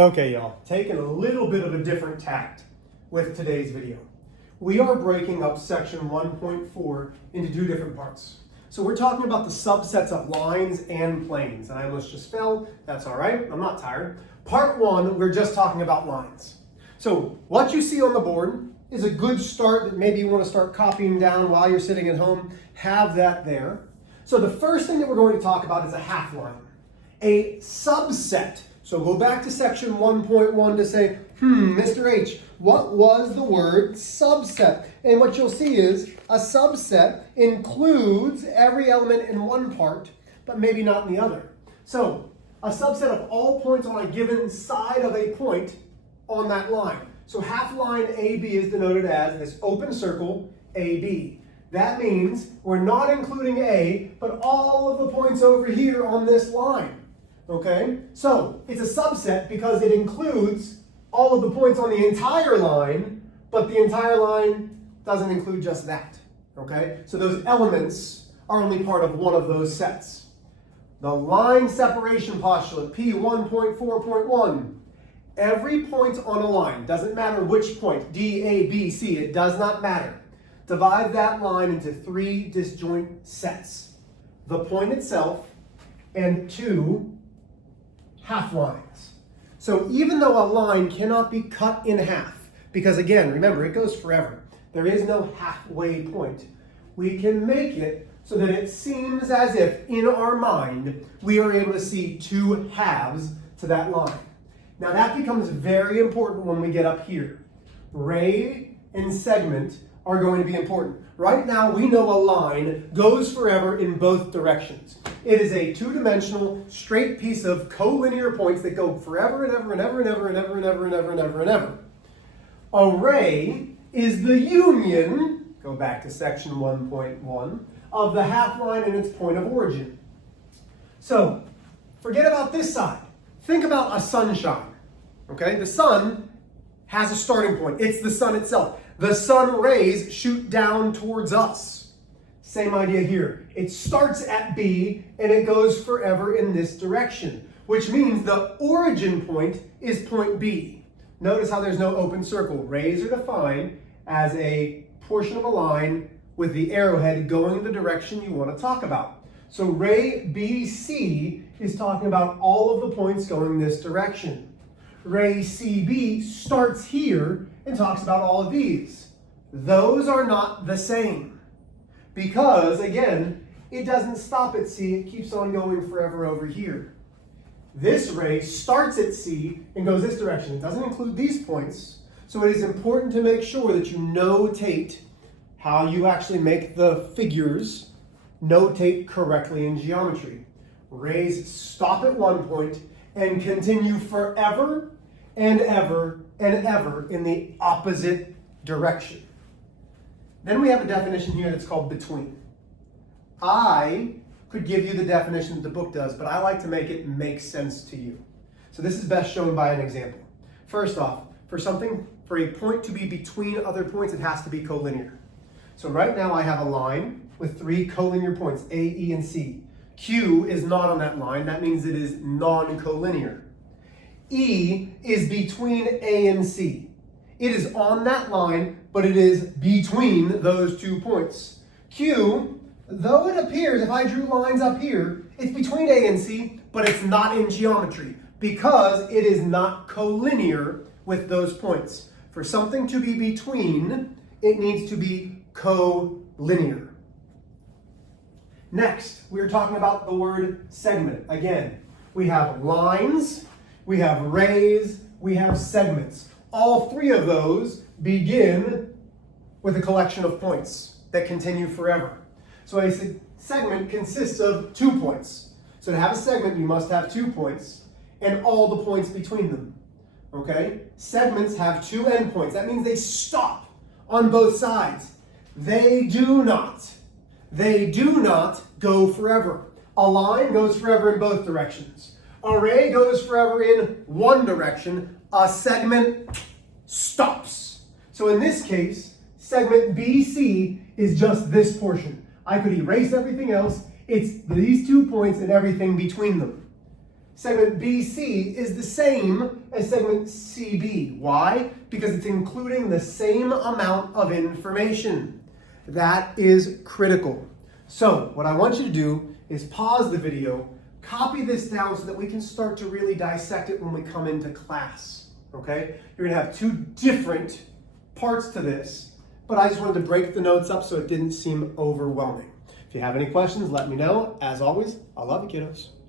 Okay, y'all, taking a little bit of a different tact with today's video. We are breaking up section 1.4 into two different parts. So we're talking about the subsets of lines and planes. And I almost just fell. That's all right. I'm not tired. Part one, we're just talking about lines. So what you see on the board is a good start that maybe you want to start copying down while you're sitting at home. Have that there. So the first thing that we're going to talk about is a half line, a subset. So go back to section 1.1 to say, Mr. H, what was the word subset? And what you'll see is a subset includes every element in one part, but maybe not in the other. So a subset of all points on a given side of a point on that line. So half line AB is denoted as this open circle AB. That means we're not including A, but all of the points over here on this line. Okay, so it's a subset because it includes all of the points on the entire line, but the entire line doesn't include just that. Okay, so those elements are only part of one of those sets. The line separation postulate, P1.4.1. Every point on a line, doesn't matter which point, D, A, B, C, it does not matter. Divide that line into three disjoint sets. The point itself and two half lines. So even though a line cannot be cut in half, because again, remember, it goes forever. There is no halfway point. We can make it so that it seems as if in our mind, we are able to see two halves to that line. Now that becomes very important when we get up here. Ray and segment are going to be important. Right now, we know a line goes forever in both directions. It is a two-dimensional, straight piece of collinear points that go forever and ever and ever and ever and ever and ever and ever and ever and ever. A ray is the union, go back to section 1.1, of the half line and its point of origin. So, forget about this side. Think about a sunshine. Okay, the sun has a starting point. It's the sun itself. The sun rays shoot down towards us. Same idea here. It starts at B and it goes forever in this direction, which means the origin point is point B. Notice how there's no open circle. Rays are defined as a portion of a line with the arrowhead going in the direction you want to talk about. So ray BC is talking about all of the points going this direction. Ray CB starts here and talks about all of these. Those are not the same because, again, it doesn't stop at C. It keeps on going forever over here. This ray starts at C and goes this direction. It doesn't include these points, so it is important to make sure that you notate how you actually make the figures notate correctly in geometry. Rays stop at one point and continue forever and ever and ever in the opposite direction. Then we have a definition here that's called between. I could give you the definition that the book does, but I like to make it make sense to you. So this is best shown by an example. First off, for a point to be between other points, it has to be collinear. So right now I have a line with three collinear points, A, E, and C. Q is not on that line. That means it is non-collinear. E is between A and C. It is on that line, but it is between those 2 points. Q, though it appears, if I drew lines up here, it's between A and C, but it's not in geometry because it is not collinear with those points. For something to be between, it needs to be collinear. Next, we're talking about the word segment. Again, we have lines, we have rays, we have segments. All three of those begin with a collection of points that continue forever. So a segment consists of 2 points. So to have a segment, you must have 2 points and all the points between them. Okay? Segments have 2 endpoints. That means they stop on both sides. They do not go forever. A line goes forever in both directions. A ray goes forever in one direction. A segment stops. So in this case, segment BC is just this portion. I could erase everything else. It's these 2 points and everything between them. segment BC is the same as segment CB. Why? Because it's including the same amount of information. That is critical. So what I want you to do is pause the video, copy this down so that we can start to really dissect it when we come into class, okay? You're gonna have two different parts to this, but I just wanted to break the notes up so it didn't seem overwhelming. If you have any questions, let me know. As always, I love you, kiddos.